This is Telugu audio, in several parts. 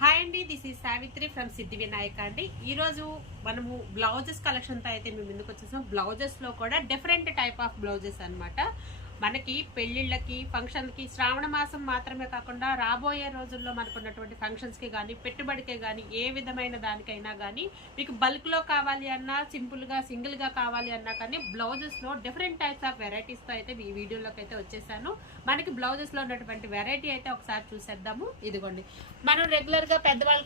హాయ్ అండి, దిస్ ఈజ్ సావిత్రి ఫ్రమ్ సిద్ధి వినాయక అండి. ఈరోజు మనము బ్లౌజెస్ కలెక్షన్తో అయితే మేము ముందుకు వచ్చేసాం. బ్లౌజెస్లో కూడా డిఫరెంట్ టైప్ ఆఫ్ బ్లౌజెస్ అనమాట. మనకి పెళ్ళిళ్ళకి, ఫంక్షన్కి, శ్రావణ మాసం మాత్రమే కాకుండా రాబోయే రోజుల్లో మనకు ఉన్నటువంటి ఫంక్షన్స్కి కానీ, పెట్టుబడికే కానీ, ఏ విధమైన దానికైనా కానీ మీకు బల్క్లో కావాలి అన్నా, సింపుల్గా సింగిల్గా కావాలి అన్నా కానీ బ్లౌజెస్లో డిఫరెంట్ టైప్స్ ఆఫ్ వెరైటీస్తో అయితే ఈ వీడియోలోకి అయితే వచ్చేసాను. మనకి బ్లౌజెస్లో ఉన్నటువంటి వెరైటీ అయితే ఒకసారి చూసేద్దాము. ఇదిగోండి, మనం రెగ్యులర్గా పెద్దవాళ్ళు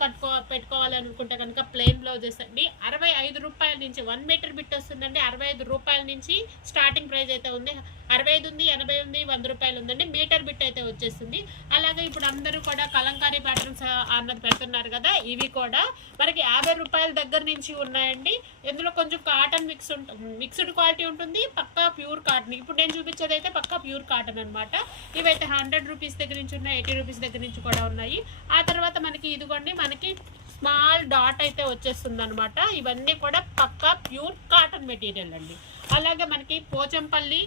పెట్టుకోవాలి అనుకుంటే కనుక ప్లెయిన్ బ్లౌజెస్ అండి 65 రూపాయల నుంచి 1 మీటర్ బిట్ వస్తుందండి. 65 రూపాయల నుంచి స్టార్టింగ్ ప్రైస్ అయితే ఉంది. 65 ఉంది, 80 ఉంది, 100 రూపాయలు ఉందండి. మీటర్ బిట్ అయితే వచ్చేస్తుంది. అలాగే ఇప్పుడు అందరూ కూడా కలంకారీ ప్యాటర్న్స్ అన్నది పెడుతున్నారు కదా, ఇవి కూడా మనకి 50 రూపాయల దగ్గర నుంచి ఉన్నాయండి. ఇందులో కొంచెం కాటన్ మిక్స్డ్ క్వాలిటీ ఉంటుంది, పక్కా ప్యూర్ కాటన్. ఇప్పుడు నేను చూపించేది అయితే పక్కా ప్యూర్ కాటన్ అనమాట. ఇవైతే 100 రూపీస్ దగ్గర నుంచి ఉన్నాయి, 80 రూపీస్ దగ్గర నుంచి కూడా ఉన్నాయి. ఆ తర్వాత మనకి ఇదిగోండి, మనకి స్మాల్ డాట్ అయితే వచ్చేస్తుంది అనమాట. ఇవన్నీ కూడా పక్కా ప్యూర్ కాటన్ మెటీరియల్ అండి. అలాగే మనకి పోచంపల్లి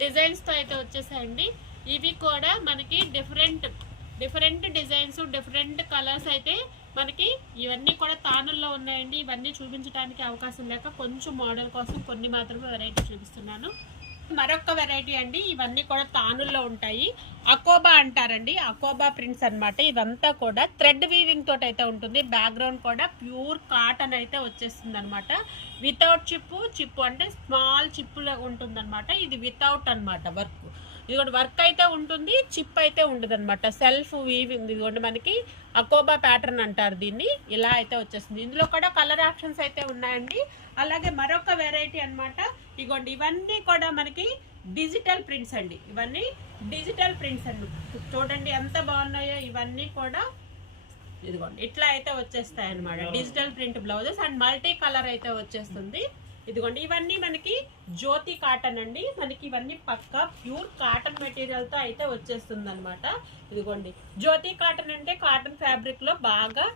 డిజైన్స్తో అయితే వచ్చేసాయండి. ఇవి కూడా మనకి డిఫరెంట్ డిజైన్స్, డిఫరెంట్ కలర్స్ అయితే మనకి ఇవన్నీ కూడా తానుల్లో ఉన్నాయండి. ఇవన్నీ చూపించడానికి అవకాశం లేక కొంచెం మోడల్ కోసం కొన్ని మాత్రమే వెరైటీ చూపిస్తున్నాను. మరొక వెరైటీ అండి, ఇవన్నీ కూడా తానుల్లో ఉంటాయి. అకోబా అంటారండి, అకోబా ప్రింట్స్ అనమాట. ఇదంతా కూడా థ్రెడ్ వీవింగ్ తోటి అయితే ఉంటుంది. బ్యాక్గ్రౌండ్ కూడా ప్యూర్ కాటన్ అయితే వచ్చేస్తుంది అనమాట. వితౌట్ చిప్పు అంటే స్మాల్ చిప్పులో ఉంటుంది అనమాట. ఇది వితౌట్ అనమాట వర్క్. ఇదిగోండి వర్క్ అయితే ఉంటుంది, చిప్ అయితే ఉండదు అనమాట. Self weaving. ఇదిగోండి మనకి అకోబా ప్యాటర్న్ అంటారు దీన్ని. ఇలా అయితే వచ్చేస్తుంది. ఇందులో కూడా కలర్ ఆప్షన్స్ అయితే ఉన్నాయండి. అలాగే మరొక వెరైటీ అనమాట. ఇదిగోండి ఇవన్నీ కూడా మనకి డిజిటల్ ప్రింట్స్ అండి. ఇవన్నీ డిజిటల్ ప్రింట్స్ అండి. చూడండి ఎంత బాగున్నాయో. ఇవన్నీ కూడా ఇదిగోండి ఇట్లా అయితే వచ్చేస్తాయి అనమాట. Digital print blouses and multi colour అయితే వచ్చేస్తుంది. ఇదిగోండి ఇవన్నీ మనకి జ్యోతి కాటన్ అండి. మనకి ఇవన్నీ పక్కా ప్యూర్ కాటన్ మెటీరియల్తో అయితే వచ్చేస్తుంది అనమాట. ఇదిగోండి జ్యోతి కాటన్ అంటే కాటన్ ఫ్యాబ్రిక్ లో బాగా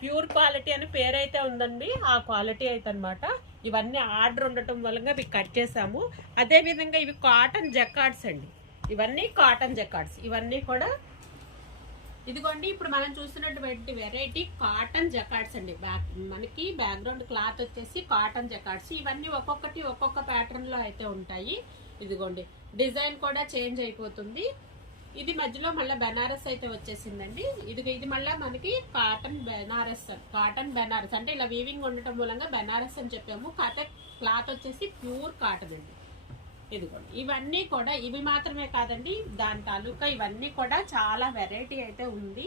ప్యూర్ క్వాలిటీ అని పేరు అయితే ఉందండి. ఆ క్వాలిటీ అయితే అనమాట. ఇవన్నీ ఆర్డర్ ఉండటం వల్ల ఇవి కట్ చేసాము. అదే విధంగా ఇవి కాటన్ జకార్డ్స్ అండి. ఇవన్నీ కాటన్ జకార్డ్స్. ఇవన్నీ కూడా ఇదిగోండి ఇప్పుడు మనం చూస్తున్నటువంటి వెరైటీ కాటన్ జకార్డ్స్ అండి. మనకి బ్యాక్గ్రౌండ్ క్లాత్ వచ్చేసి కాటన్ జకార్డ్స్. ఇవన్నీ ఒక్కొక్కటి ఒక్కొక్క ప్యాటర్న్ లో అయితే ఉంటాయి. ఇదిగోండి డిజైన్ కూడా చేంజ్ అయిపోతుంది. ఇది మధ్యలో మళ్ళీ బెనారస్ అయితే వచ్చేసిందండి. ఇది మళ్ళీ మనకి కాటన్ బెనారస్ అంటే ఇలా వీవింగ్ ఉండటం మూలంగా బెనారస్ అని చెప్పాము. కాకపోతే క్లాత్ వచ్చేసి ప్యూర్ కాటన్ అండి. ఇదిగోండి ఇవన్నీ కూడా ఇవి మాత్రమే కాదండి, దాని తాలూకా ఇవన్నీ కూడా చాలా వెరైటీ అయితే ఉంది.